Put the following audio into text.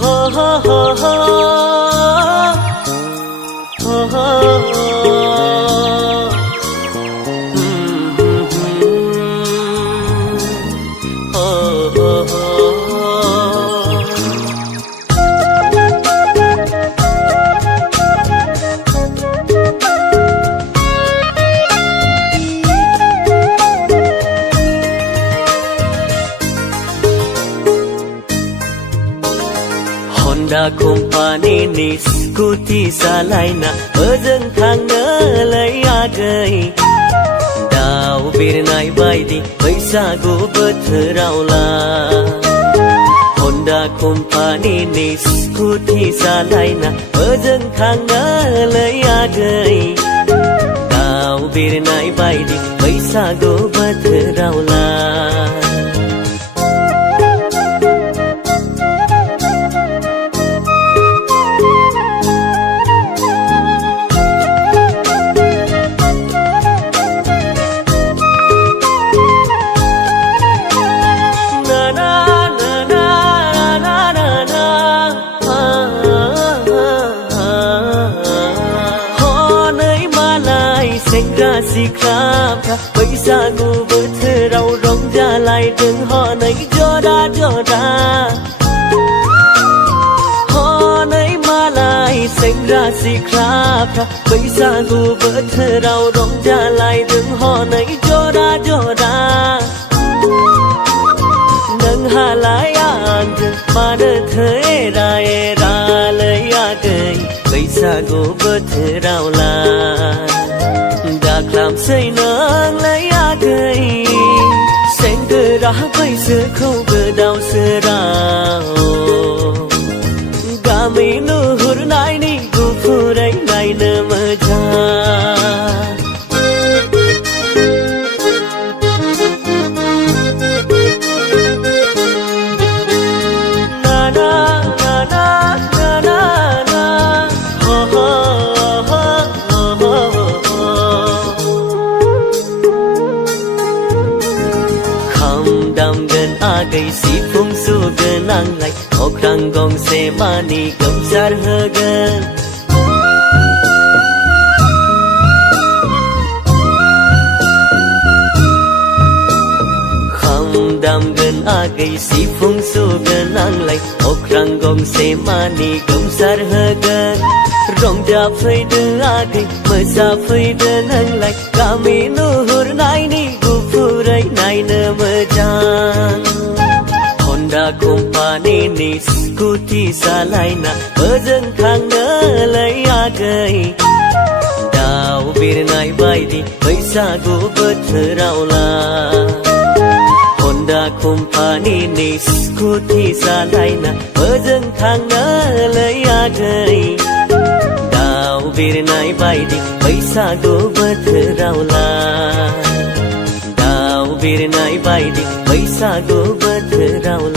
ho ho ho ho ho ho Honda company ni scooty salaina Ojeng thangna lai agai Dau birnai baidi Baisago bothraula Honda company ni scooty salaina Ojeng thangna lai agai Dau birnai baidi Baisago bothraula Sengra si krapra Baisago bothorau rong jalai deng ho nai joda joda Ho nai malai sengra si krapra Baisago bothorau rong jalai deng ho nai joda joda Nang halai ang mana thera era lai agai Baisago bothorau la Daklam say nang lai agai Sen gerah bai se khau gedau serao Gamai luhur nai ni gufurai nai na maja Na na na na na na na ho ho ho Dam gần agai si phung su gần ang lai ok rang gong se mani gam sar ha gần kham dam gần agai si phung su gần ang lai ok rang gong se mani gam sar ha gần rong ja phai de agai ma sa phai de ang lai kami nuhur nai ni gu purai nai na majang Honda company ni scooty salaina Ojeng thangna lai agai Dau birnai baidi Baisago bothraula Honda company ni scooty salaina Ojeng thangna lai agai Dau birnai baidi Baisago bothraula Birnai baidi Baisago bothraula